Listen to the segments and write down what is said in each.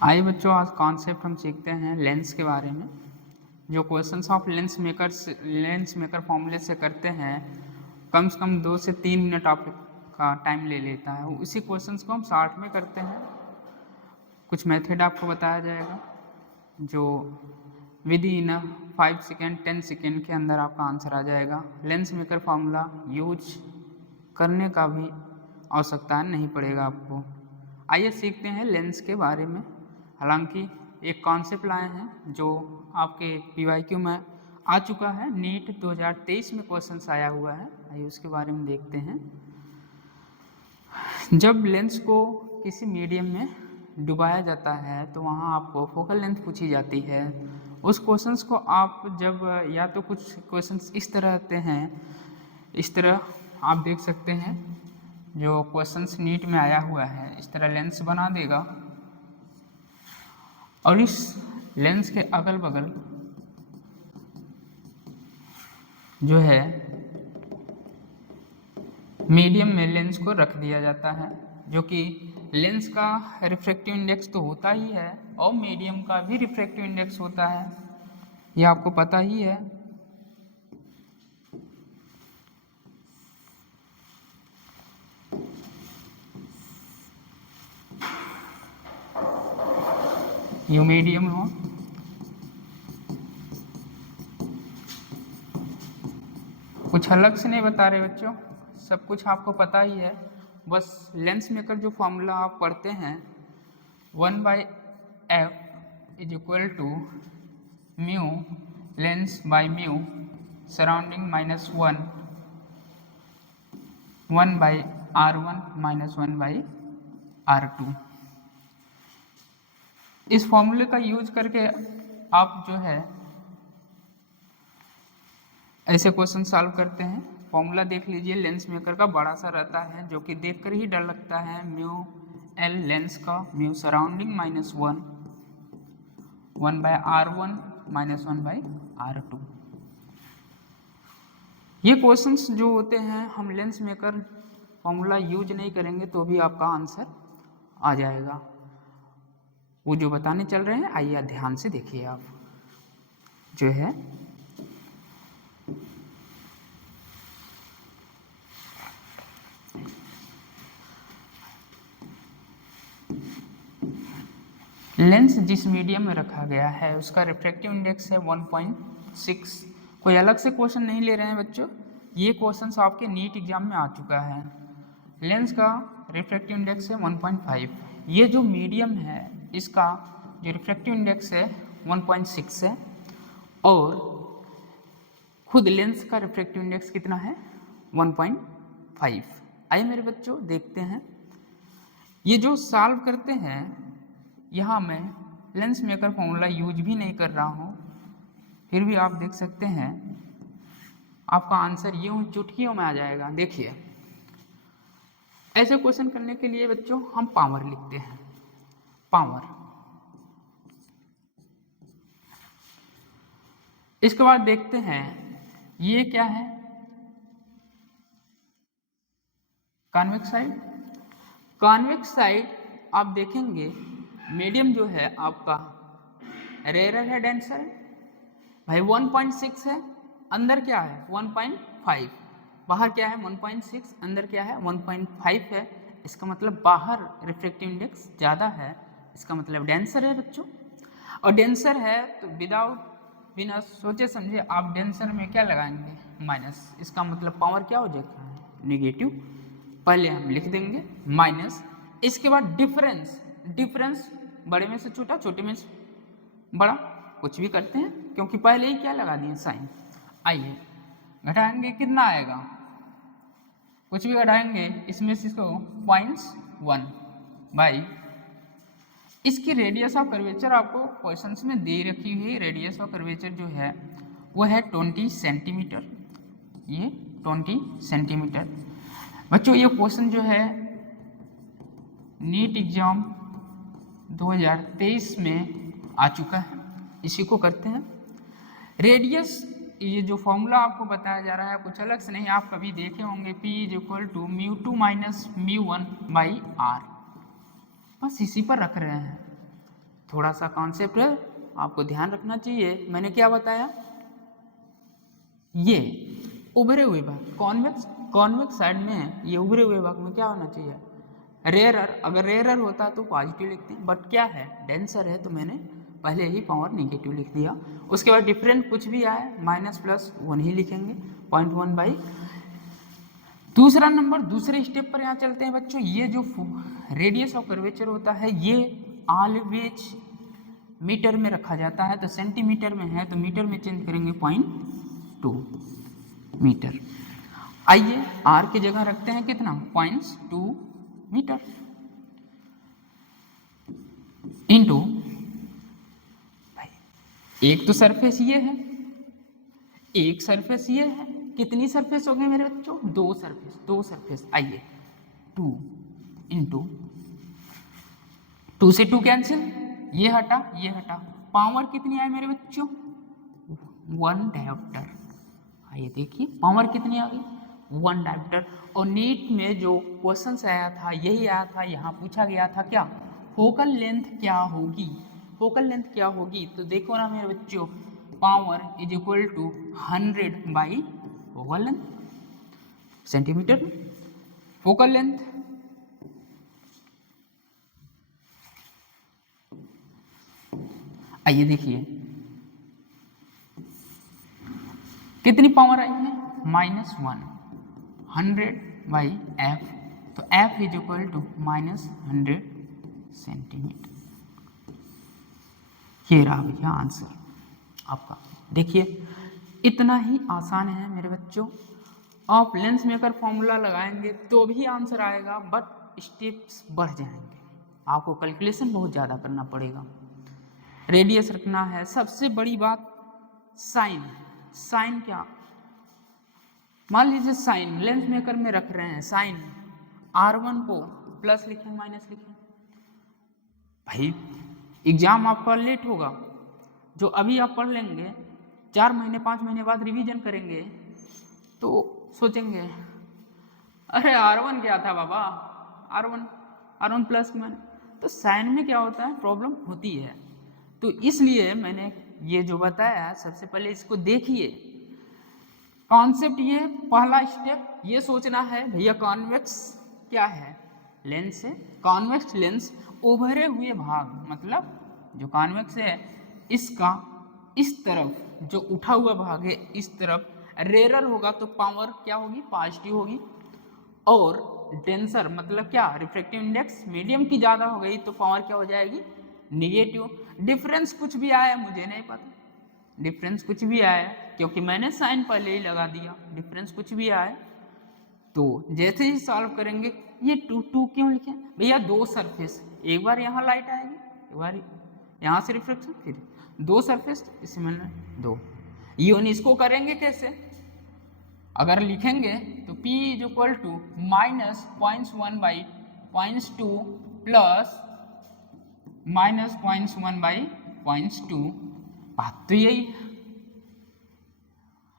आइए बच्चों, आज कॉन्सेप्ट हम सीखते हैं लेंस के बारे में। जो क्वेश्चंस ऑफ लेंस मेकर फॉर्मूले से करते हैं, कम से कम 2 से 3 मिनट आपका टाइम ले लेता है। उसी क्वेश्चंस को हम शॉर्ट में करते हैं। कुछ मेथड आपको बताया जाएगा जो विद इन 5 सेकेंड 10 सेकेंड के अंदर आपका आंसर आ जाएगा। लेंस मेकर फॉर्मूला यूज करने का भी आवश्यकता नहीं पड़ेगा आपको। आइए सीखते हैं लेंस के बारे में। हालांकि एक कॉन्सेप्ट लाए हैं जो आपके PYQ में आ चुका है, नीट 2023 में क्वेश्चंस आया हुआ है। आइए उसके बारे में देखते हैं। जब लेंस को किसी मीडियम में डुबाया जाता है तो वहाँ आपको फोकल लेंथ पूछी जाती है। उस क्वेश्चंस को आप जब या तो कुछ क्वेश्चंस इस तरह आते हैं, इस तरह आप देख सकते हैं जो क्वेश्चंस नीट में आया हुआ है, इस तरह लेंस बना देगा और इस लेंस के अगल बगल जो है मीडियम में लेंस को रख दिया जाता है, जो कि लेंस का रिफ्रैक्टिव इंडेक्स तो होता ही है और मीडियम का भी रिफ्रैक्टिव इंडेक्स होता है, ये आपको पता ही है। यू मीडियम हो, कुछ अलग से नहीं बता रहे बच्चों, सब कुछ आपको पता ही है। बस लेंस मेकर जो फॉर्मूला आप पढ़ते हैं 1/f is equal to mu lens by mu surrounding minus 1/r1 minus 1/r2। इस फॉर्मूले का यूज करके आप जो है ऐसे क्वेश्चन सॉल्व करते हैं। फॉर्मूला देख लीजिए, लेंस मेकर का बड़ा सा रहता है जो कि देखकर ही डर लगता है। म्यू एल लेंस का, mu surrounding minus 1/r1 minus 1/r2। ये क्वेश्चंस जो होते हैं हम लेंस मेकर फॉर्मूला यूज नहीं करेंगे तो भी आपका आंसर आ जाएगा। वो जो बताने चल रहे हैं, आइए ध्यान से देखिए। आप जो है लेंस जिस मीडियम में रखा गया है उसका रिफ्रैक्टिव इंडेक्स है 1.6। कोई अलग से क्वेश्चन नहीं ले रहे हैं बच्चों, ये क्वेश्चंस आपके नीट एग्जाम में आ चुका है। लेंस का रिफ्रैक्टिव इंडेक्स है 1.5। ये जो मीडियम है इसका जो रिफ्रैक्टिव इंडेक्स है 1.6 है और खुद लेंस का रिफ्रैक्टिव इंडेक्स कितना है 1.5। आइए मेरे बच्चों देखते हैं। ये जो सॉल्व करते हैं, यहाँ मैं लेंस मेकर फॉर्मूला यूज भी नहीं कर रहा हूँ, फिर भी आप देख सकते हैं आपका आंसर यूं चुटकियों में आ जाएगा। देखिए, ऐसे क्वेश्चन करने के लिए बच्चों हम पावर लिखते हैं, पावर। इसके बाद देखते हैं ये क्या है, कॉन्वेक्स साइड। कॉन्वेक्स साइड आप देखेंगे मीडियम जो है आपका रेयर है, डेंसर है भाई। 1.6 है, अंदर क्या है 1.5, बाहर क्या है 1.6, अंदर क्या है 1.5 है। इसका मतलब बाहर रिफ्रैक्टिव इंडेक्स ज़्यादा है, इसका मतलब डेंसर है बच्चों। और डेंसर है तो बिना सोचे समझे आप डेंसर में क्या लगाएंगे माइनस, इसका मतलब पावर क्या हो जाएगा नेगेटिव। पहले हम लिख देंगे माइनस, इसके बाद डिफरेंस बड़े में से छोटा, छोटे में से बड़ा, कुछ भी करते हैं क्योंकि पहले ही क्या लगा दिए साइन। आइए घटाएंगे, कितना आएगा, कुछ भी घटाएंगे इसमें से इसको 0.1 बाई इसकी रेडियस ऑफ कर्वेचर आपको क्वेश्चंस में दे रखी हुई। रेडियस ऑफ कर्वेचर जो है वो है 20 सेंटीमीटर, ये 20 सेंटीमीटर। बच्चों ये क्वेश्चन जो है नीट एग्जाम 2023 में आ चुका है, इसी को करते हैं। रेडियस, ये जो फॉर्मूला आपको बताया जा रहा है कुछ अलग से नहीं, आप कभी देखे होंगे P is equal to μ2 minus μ1 by r, बस इसी पर रख रहे हैं। थोड़ा सा कॉन्सेप्ट है आपको ध्यान रखना चाहिए। मैंने क्या बताया, ये उभरे हुए भाग कॉन्वेक्स साइड में ये उभरे हुए भाग में क्या होना चाहिए, रेयरर। अगर रेयरर होता तो पॉजिटिव लिखते हैं, बट क्या है डेंसर है तो मैंने पहले ही पावर नेगेटिव लिख दिया। उसके बाद डिफरेंट कुछ भी आए माइनस प्लस 1 ही लिखेंगे, 0.1/। दूसरा नंबर, दूसरे स्टेप पर यहाँ चलते हैं बच्चों। ये जो रेडियस ऑफ कर्वेचर होता है ये ऑलवेज मीटर में रखा जाता है, तो सेंटीमीटर में है तो मीटर में चेंज करेंगे 0.2 मीटर। आइए आर की जगह रखते हैं कितना, 0.2 मीटर इंटू, एक तो सरफेस ये है, एक सरफेस ये है, कितनी सरफेस हो गई मेरे बच्चों, दो सरफेस। आइए 2 इंटू 2 से 2 कैंसिल, ये हटा, पावर कितनी आई मेरे बच्चों, 1 डायोप्टर। आइए देखिए पावर कितनी आ गई, 1 डायोप्टर। और नीट में जो क्वेश्चन आया था यही आया था, यहाँ पूछा गया था क्या, फोकल लेंथ क्या होगी, तो देखो ना मेरे बच्चों, power is equal to 100 focal length, centimetre में फोकल लेंथ। आइए देखिए कितनी पावर आई है, -1, 100/f, तो f is equal to -100 centimetre. ये रहा भैया आंसर आपका। देखिए इतना ही आसान है मेरे बच्चों, आप लेंस मेकर फॉर्मूला लगाएंगे तो भी आंसर आएगा, बट स्टेप्स बढ़ जाएंगे, आपको कैलकुलेशन बहुत ज़्यादा करना पड़ेगा। रेडियस रखना है, सबसे बड़ी बात साइन क्या, मान लीजिए साइन लेंस मेकर में रख रहे हैं, साइन R1 को प्लस लिखें माइनस लिखें, भाई एग्जाम आपका लेट होगा, जो अभी आप पढ़ लेंगे 4 महीने 5 महीने बाद रिवीजन करेंगे तो सोचेंगे अरे R1 क्या था बाबा, R1 प्लस मैंने, तो साइन में क्या होता है प्रॉब्लम होती है। तो इसलिए मैंने ये जो बताया सबसे पहले इसको देखिए, कॉन्सेप्ट ये पहला स्टेप ये सोचना है भैया कॉन्वेक्स क्या है, लेंस है, कॉन्वेक्स लेंस उभरे हुए भाग, मतलब जो कॉन्वेक्स है इसका इस तरफ जो उठा हुआ भाग है इस तरफ रेरर होगा तो पावर क्या होगी, पॉजिटिव होगी, और डेंसर मतलब क्या, रिफ्रैक्टिव इंडेक्स मीडियम की ज़्यादा हो गई तो पावर क्या हो जाएगी, निगेटिव। डिफरेंस कुछ भी आया मुझे नहीं पता, डिफरेंस कुछ भी आया क्योंकि मैंने साइन पहले ही लगा दिया, डिफरेंस कुछ भी आया तो जैसे ही सॉल्व करेंगे, ये 2 क्यों लिखे भैया, दो सरफेस, एक बार यहाँ लाइट आएगी, एक बार यहाँ से रिफ्लेक्शन, फिर दो सरफेस, इससे मिलना 2। यून इसको करेंगे कैसे, अगर लिखेंगे तो P is equal to -0.1/0.2 plus -0.1/0.2, बात तो यही है,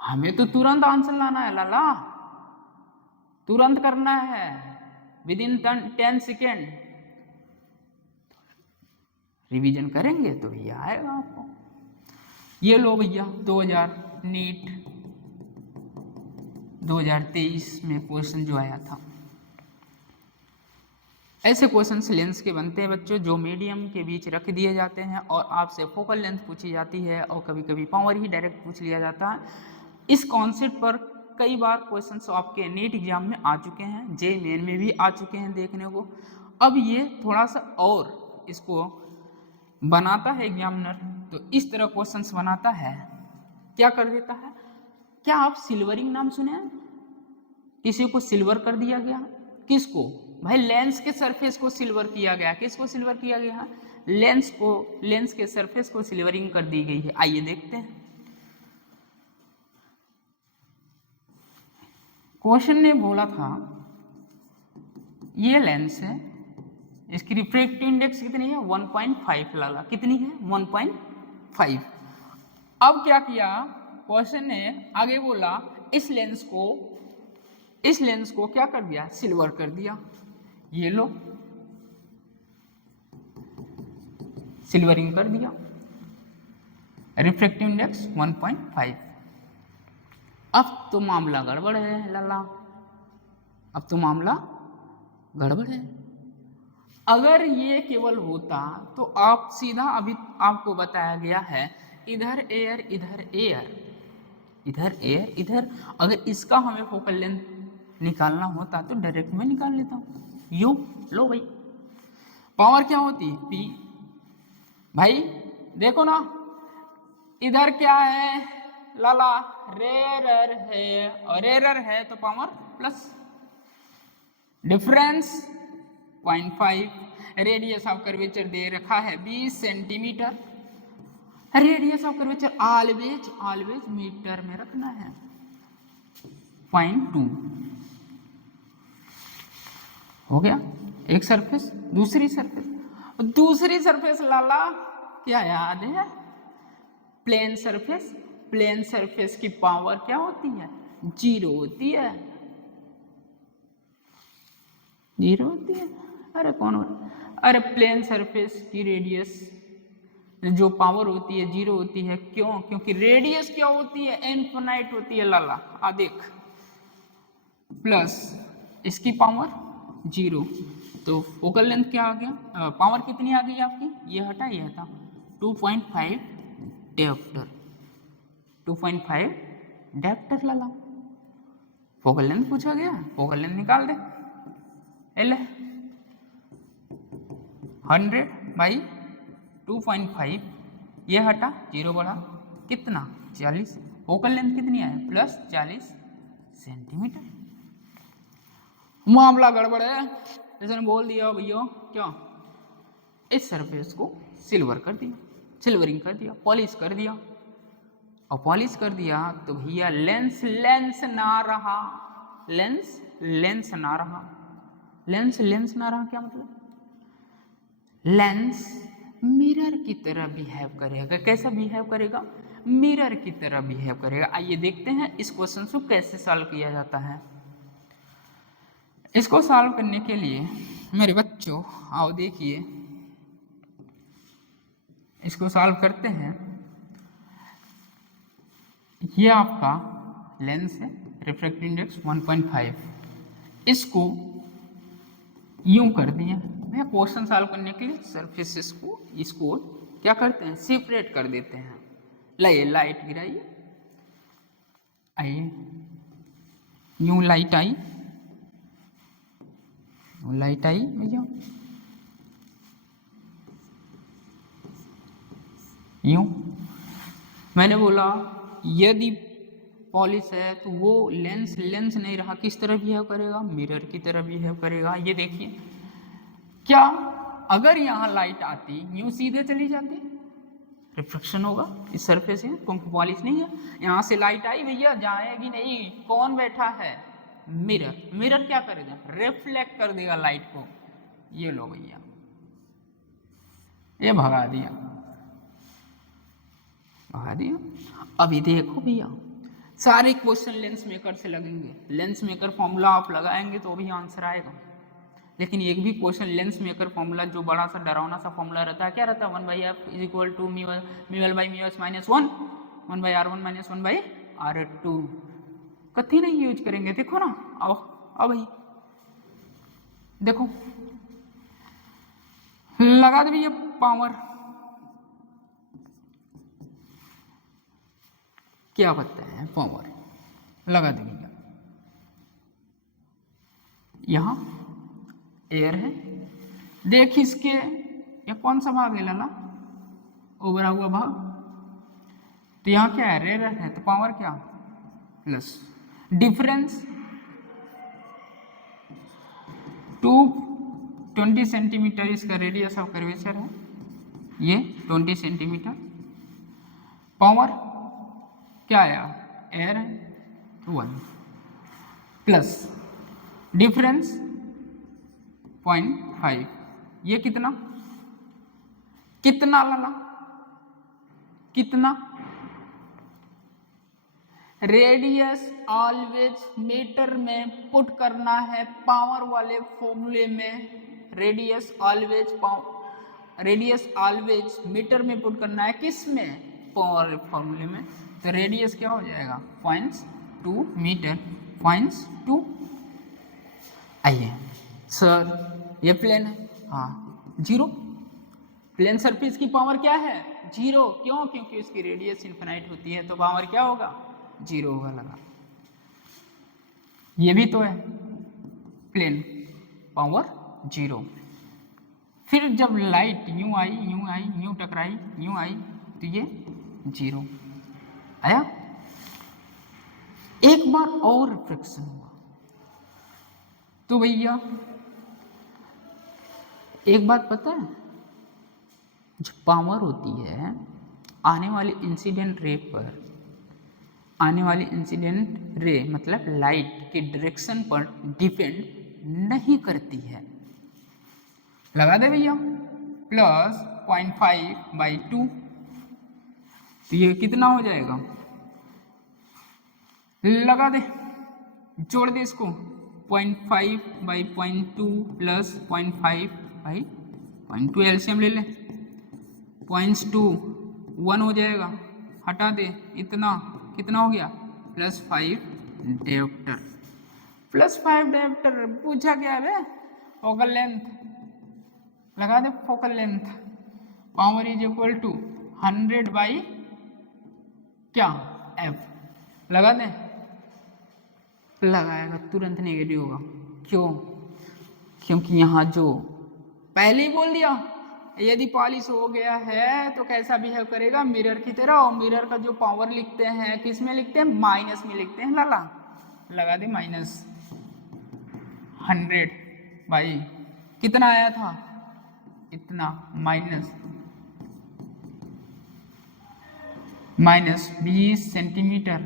हमें तो तुरंत आंसर लाना है लाला, तुरंत करना है विद इन 10 सेकेंड, रिवीजन करेंगे तो भैया आएगा आपको। ये लो भैया 2000 नीट 2023 में क्वेश्चन जो आया था, ऐसे क्वेश्चन लेंस के बनते हैं बच्चों जो मीडियम के बीच रख दिए जाते हैं और आपसे फोकल लेंथ पूछी जाती है और कभी कभी पावर ही डायरेक्ट पूछ लिया जाता है। इस कॉन्सेप्ट पर कई बार क्वेश्चंस आपके नीट एग्जाम में आ चुके हैं, जे मेन में भी आ चुके हैं देखने को। अब ये थोड़ा सा और इसको बनाता है एग्जामिनर, तो इस तरह क्वेश्चंस बनाता है, क्या कर देता है, क्या आप सिल्वरिंग नाम सुने हैं, किसी को सिल्वर कर दिया गया, किसको भाई, लेंस के सरफेस को सिल्वर किया गया, किसको सिल्वर किया गया, लेंस को, लेंस के सरफेस को सिल्वरिंग कर दी गई है। आइए देखते हैं, क्वेश्चन ने बोला था ये लेंस है, इसकी रिफ्रैक्टिव इंडेक्स कितनी है 1.5 लाला, कितनी है 1.5। अब क्या किया क्वेश्चन ने, आगे बोला इस लेंस को क्या कर दिया, सिल्वर कर दिया, ये लो सिल्वरिंग कर दिया, रिफ्रैक्टिव इंडेक्स 1.5। अब तो मामला गड़बड़ है लाला, अब तो मामला गड़बड़ है। अगर ये केवल होता तो आप सीधा, अभी आपको बताया गया है इधर एयर इधर एयर इधर एयर इधर, अगर इसका हमें फोकल लेंथ निकालना होता तो डायरेक्ट में निकाल लेता हूं। यू लो भाई, पावर क्या होती P भाई, देखो ना इधर क्या है लाला, रेरर है, और रेरर है तो power plus, difference 0.5, radius of curvature दे रखा है 20 centimetre, radius of curvature always metre में रखना है, 0.2 हो गया। एक सरफेस, दूसरी सरफेस लाला क्या याद है, प्लेन सरफेस, प्लेन सरफेस की पावर क्या होती है, 0 होती है, 0 होती है। अरे कौन, अरे प्लेन सरफेस की रेडियस जो पावर होती है 0 होती है, क्यों, क्योंकि रेडियस क्या होती है, इनफिनाइट होती है लाला, आ देख, प्लस इसकी पावर 0, तो फोकल लेंथ क्या आ गया, पावर कितनी आ गई आपकी, ये हटा 2.5 डायोप्टर, 2.5 डायोप्टर लाला। फोकल लेंथ पूछा गया, फोकल लेंथ निकाल दे, एल 100/2.5, ये हटा 0 बढ़ा कितना 40, फोकल लेंथ कितनी है प्लस 40 सेंटीमीटर। मामला गड़बड़ है, जैसे बोल दिया भैया क्या, इस सरफेस को सिल्वर कर दिया, सिल्वरिंग कर दिया, पॉलिश कर दिया, और पॉलिश कर दिया तो भैया लेंस ना रहा, लेंस ना रहा, लेंस ना रहा क्या मतलब, लेंस मिरर की तरह बिहेव करेगा, कैसा बिहेव करेगा, मिरर की तरह बिहेव करेगा। आइए देखते हैं इस क्वेश्चन को कैसे सॉल्व किया जाता है। इसको सॉल्व करने के लिए मेरे बच्चों आओ देखिए, इसको सॉल्व करते हैं। ये आपका लेंस है, रिफ्रैक्टिव इंडेक्स 1.5, इसको यूं कर दिया, मैं क्वेश्चन सॉल्व करने के लिए सरफेसेस को इसको क्या करते हैं, सेपरेट कर देते हैं। लाइए लाइट गिराइए, आइए यूं लाइट आई, लाइट आई भैया, यूं मैंने बोला यदि पॉलिश है तो वो लेंस नहीं रहा, किस तरह बिहेव करेगा, मिरर की तरह बिहेव करेगा। ये देखिए क्या, अगर यहाँ लाइट आती यूं सीधे चली जाती, रिफ्लेक्शन होगा इस सरफेस से, क्योंकि पॉलिश नहीं है। यहाँ से लाइट आई भैया, जाएगी नहीं, कौन बैठा है, मिरर क्या करेगा, रिफ्लेक्ट कर देगा लाइट को। ये लो भैया, ये भगा दिया। अभी देखो भैया सारे क्वेश्चन लेंस मेकर से लगेंगे, लेंस मेकर फॉर्मूला आप लगाएंगे तो भी आंसर आएगा, लेकिन एक भी क्वेश्चन लेंस मेकर फॉर्मूला जो बड़ा सा डरावना सा फॉर्मूला रहता है, क्या रहता है, 1/f = μl/μs-1, 1/r1 - 1/r2, कथी नहीं यूज करेंगे। देखो ना, आओ भाई देखो, लगा दे भैया पावर, क्या बताते हैं, पावर लगा दे भैया। यहां एयर है, देख इसके ये कौन सा भाग है लाला, उभरा हुआ भाग, तो यहाँ क्या है, रेयर है, तो पावर क्या प्लस, डिफरेंस 20 सेंटीमीटर इसका रेडियस ऑफ कर्वेचर है, ये 20 सेंटीमीटर, पावर क्या आया, एयर है 1 प्लस डिफरेंस 0.5, ये कितना लाला, कितना, रेडियस ऑलवेज मीटर में पुट करना है, पावर वाले फॉर्मूले में radius always radius always metre में पुट करना है, किस में, पावर फॉर्मूले में। तो रेडियस क्या हो जाएगा 0.2 मीटर, 0.2। आइए सर ये प्लेन है, हाँ 0, प्लेन सरफेस की पावर क्या है 0, क्यों, क्योंकि उसकी रेडियस इनफिनाइट होती है तो पावर क्या होगा 0 होगा। लगा, ये भी तो है प्लेन, पावर 0। फिर जब लाइट यूं आई यूं टकराई यूं आई तो ये 0 आया। एक बार और रिफ्लेक्शन हुआ तो भैया एक बात पता है, जो पावर होती है आने वाली इंसिडेंट रे पर, आने वाली इंसिडेंट रे मतलब लाइट के डायरेक्शन पर डिपेंड नहीं करती है। लगा दे भैया, प्लस 0.5/2, तो ये कितना हो जाएगा, लगा दे, जोड़ दे इसको, 0.5/0.2 प्लस 0.5/0.2, एलसीएम ले ले, 0.2 1 हो जाएगा, हटा दे, इतना कितना हो गया +5 डायोप्टर, +5 डायोप्टर पूछा क्या है, फोकल लेंथ, लगा दे focal length, power is equal to 100 by क्या f, लगा दे, लगाएगा तुरंत नेगेटिव होगा, क्यों, क्योंकि यहाँ जो पहले ही बोल दिया यदि पॉलिश हो गया है तो कैसा बिहेव करेगा मिरर की तरह, और मिरर का जो पावर लिखते हैं किस में लिखते हैं माइनस में लिखते हैं, लाला लगा दे -100 बाई कितना आया था इतना, -20 सेंटीमीटर।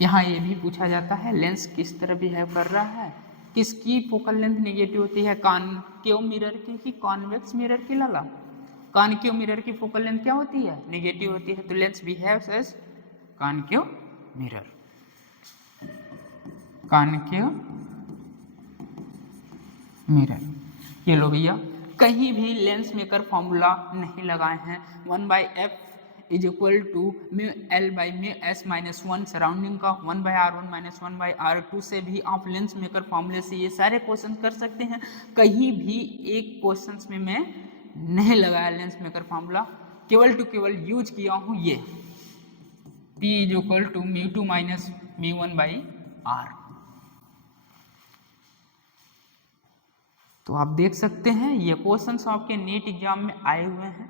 यहाँ ये भी पूछा जाता है लेंस किस तरह बिहेव कर रहा है, किसकी फोकल लेंथ नेगेटिव होती है, कॉनकेव मिरर की कि कॉन्वेक्स मिरर की, लाला कॉनकेव मिरर की फोकल लेंथ क्या होती है नेगेटिव होती है, तो lens behaves as concave mirror, concave mirror. ये लो भैया, कहीं भी लेंस मेकर फॉर्मूला नहीं लगाए हैं, 1/f is equal to μL/μs-1 surrounding का 1/r1 - 1/r2 से भी आप लेंस मेकर फॉर्मूले से ये सारे क्वेश्चन कर सकते हैं। कहीं भी एक क्वेश्चंस में मैं नहीं लगाया लेंस मेकर फॉर्मूला, केवल यूज किया हूँ ये P is equal to μ2 - μ1/r। तो आप देख सकते हैं ये क्वेश्चंस आपके नीट एग्जाम में आए हुए हैं।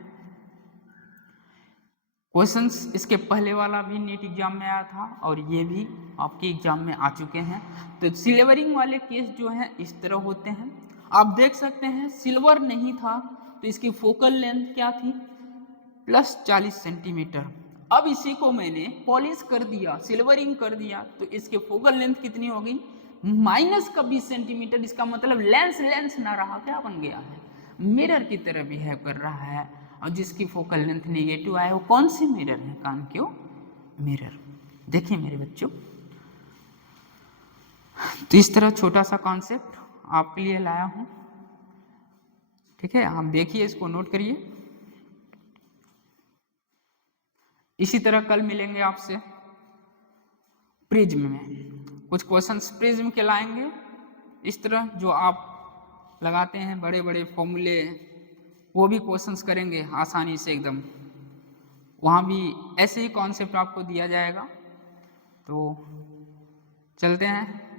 क्वेश्चंस इसके पहले वाला भी नीट एग्जाम में आया था और ये भी आपके एग्जाम में आ चुके हैं। तो सिल्वरिंग वाले केस जो हैं इस तरह होते हैं, आप देख सकते हैं सिल्वर नहीं था तो इसकी फोकल लेंथ क्या थी +40 सेंटीमीटर। अब इसी को मैंने पॉलिश कर दिया, सिल्वरिंग कर दिया, तो इसके फोकल लेंथ कितनी हो गई -20 सेंटीमीटर। इसका मतलब लेंस ना रहा, क्या बन गया है मिरर की तरह बिहेव कर रहा है, और जिसकी फोकल लेंथ नेगेटिव आए वो कौन सी मिरर है कॉनकेव मिरर। देखिए मेरे बच्चों, तो इस तरह छोटा सा कॉन्सेप्ट आपके लिए लाया हूं, ठीक है, आप देखिए इसको नोट करिए। इसी तरह कल मिलेंगे आपसे प्रिज्म में, कुछ क्वेश्चंस प्रिज्म के लाएंगे इस तरह जो आप लगाते हैं बड़े बड़े फॉर्मूले, वो भी क्वेश्चंस करेंगे आसानी से एकदम, वहाँ भी ऐसे ही कॉन्सेप्ट आपको दिया जाएगा। तो चलते हैं।